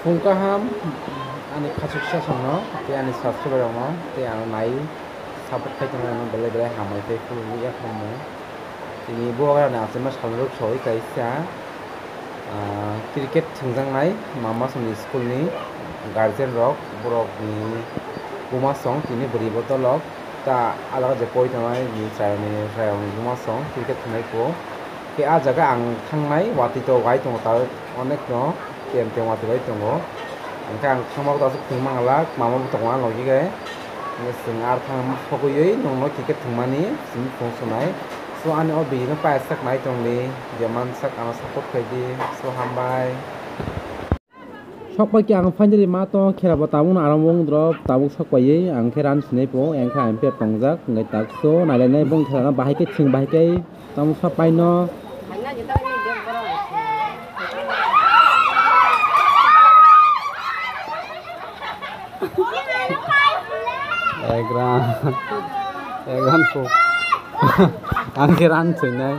Fungkaham ani khachuksa songno te ani subscriber ongno te ang nai support khaitong bele hamai te khulu ya khomo tini bo na asema salruk soi kaisa cricket thungjangnai mama soni school ni guardian rok borok ni buma song tini bori botolok ta alaga je poi tangai ni sayoni buma song cricket thunai ko ke a jaga ang thangnai wati to gai tong ta onek no tem wati gai tongo angka ang thangma ta sung mangala mama tongwa logi ge ni sung ar thang phogoi nongno cricket thungmani sing phosonai so ani obi no pa sak nai tongli jaman sak ama support khaidi so hambai সকবাইকে আং ফাইনালি মা তো খেলাবো তাবুন আরামবং দ্রব তাবু সকবাইয়ে আং খেরান সিনাইপো এংখা এমপে টংজাক ngai takso nailai bong খেলানা বাহাইকে থিং বাহাইকে তামু সাপাইনো egram ko ang খেরান Sinai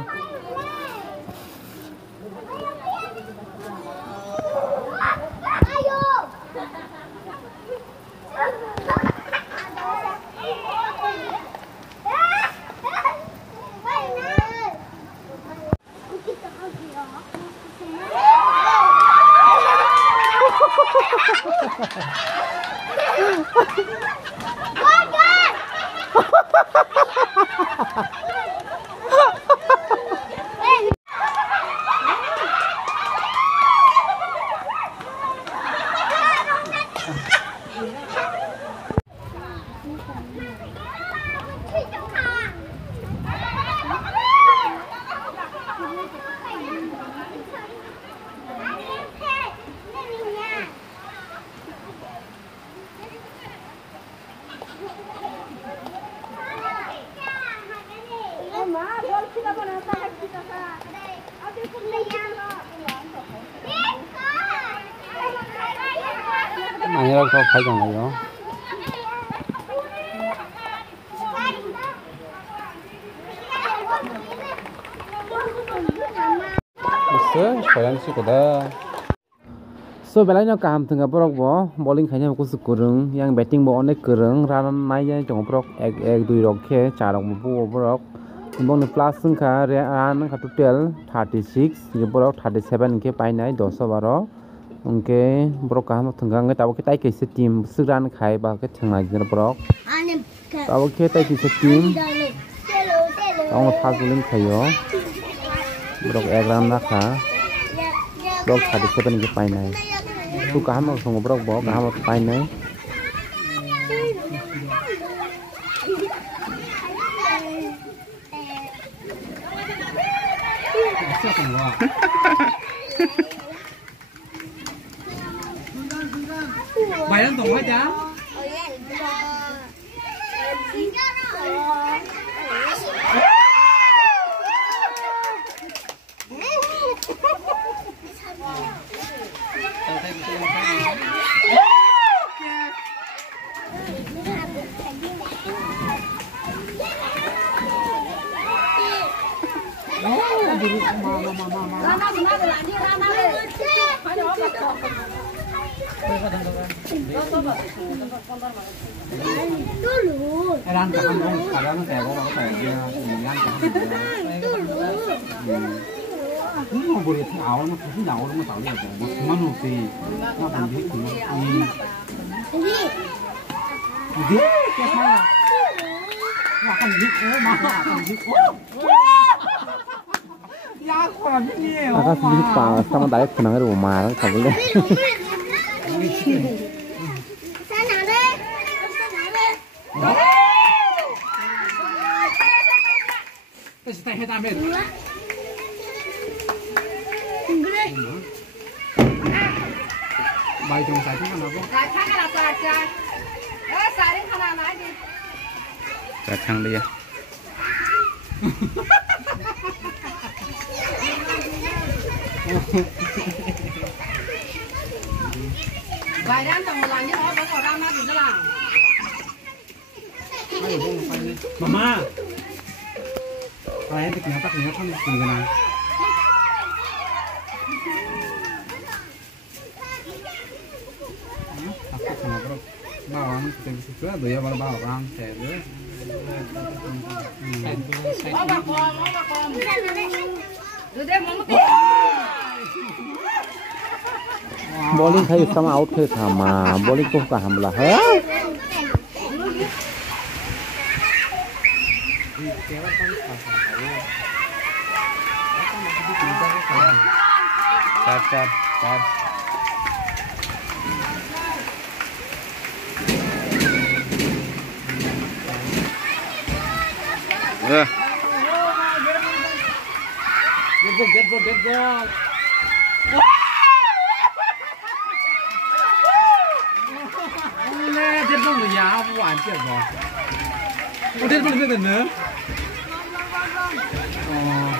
Mangyarag ko phải chẳng này đó. Kalian sih kuda. So belanya kaham tengah borok bo bowling kayaknya aku sekurang yang batting bo onek kurang ranan naiknya jangan borok ek dui rok ke cara bu borok timbang ni plus sengka ran ka total 36 je borok 37 ke painai 10 Oke, borok kaham tenggang ngai tahu kita kayak tim seran kai bah ke tengah jenis borok. Tahu kita kayak tim, tahu ngapagulin kayo. Borok ekran nak ha, borok tadi sepen ke painai. Tu kaham song borok borok kaham painai. Bayang dong aja. Ran kaham dong, kadang saya bawa saya dia kemudian ini mau boleh sih awal mau sih awal mau tahu ya, mau kemana sih? Mau pergi kemana? Ini, siapa? Makan dik, makan dik. Ya, kurang ini. Agak sedikit panas sama tadi kenang di rumah, tak boleh. Stay here, David. Bài trồng sải không nào không? Sải thang là sải sải. Sải đến khả năng này đi. Sải thang đi à? Bài đang trồng làm như thế có đang làm gì đó làm? Mama. Kalian ternyata kan gimana? bawang itu ya bawang bowling kayu sama out kayu sama bowling kok kaham lah Car. Get goal. Dia belum ya, bukan dia bos. Dia belum dia benar. Oh.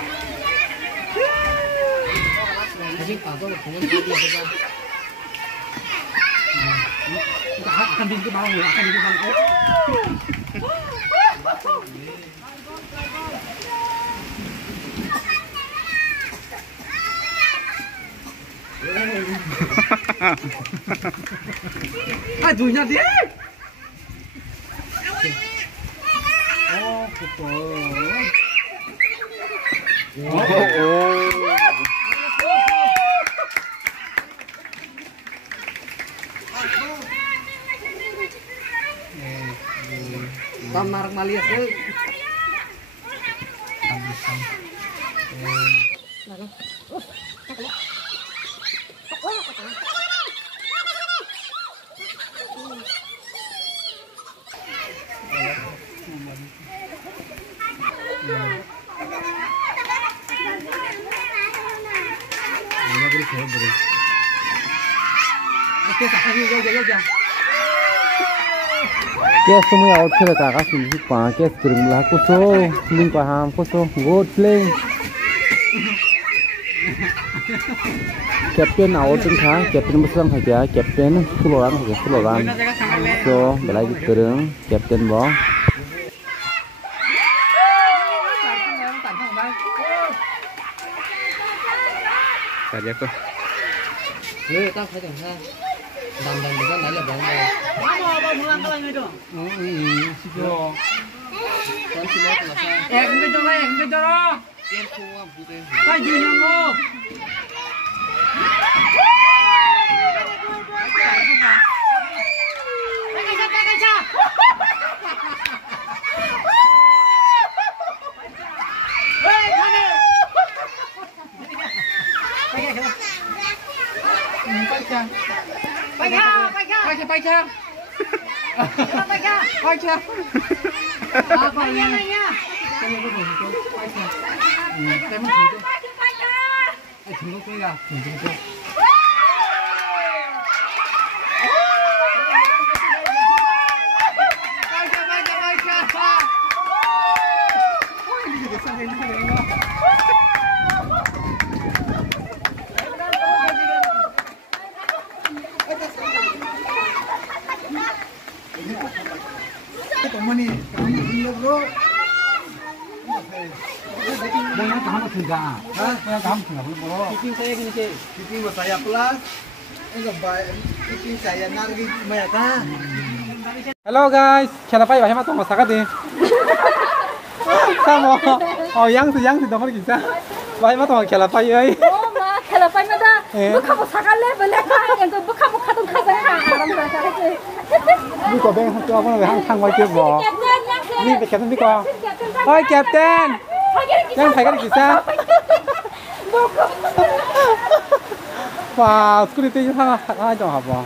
Jadi kalau kamu tadi juga. Akan di bawah, akan di bawah. Aduhnya dia. Oh, betul. Kamar malias ya. Kes semua outfit kakak sih pakai kering lah kuso, ling paham kuso, good playing. Captain outing kah, captain besar saja, captain keluaran. So belai kering, captain boh. Tadi aku. Tak saya jangan. Dan juga nanya bang. Apa bulan kalau ini dong? Siapa? Kan siapa kelasnya? Enggak jorok. Yang kuat putih. Baju nyamu. Pakai. Apa namanya? Teman nih, bro. Banyak kamu tinggal. Banyak kamu tinggal bro. Piting saya gini sih. Piting buat saya plus. Enggak baik. Piting saya nargi mereka. Halo guys, channel apa ya? Tunggu sakat deh. Sama. Oh yang sih nomor kita. Bahaya tunggu channel apa ya? Oh mah channel apa mana? Bukan mau sakat le, boleh kan? Yang tu bukan mau kadang kadang haram sakat sih. Ini kau beng satu apa nih? Hang wajib kêu bò. Ini captain biết con. Thôi captain. Yang phải cái gì sao? Wow, security chúng ta hai trường hợp bò.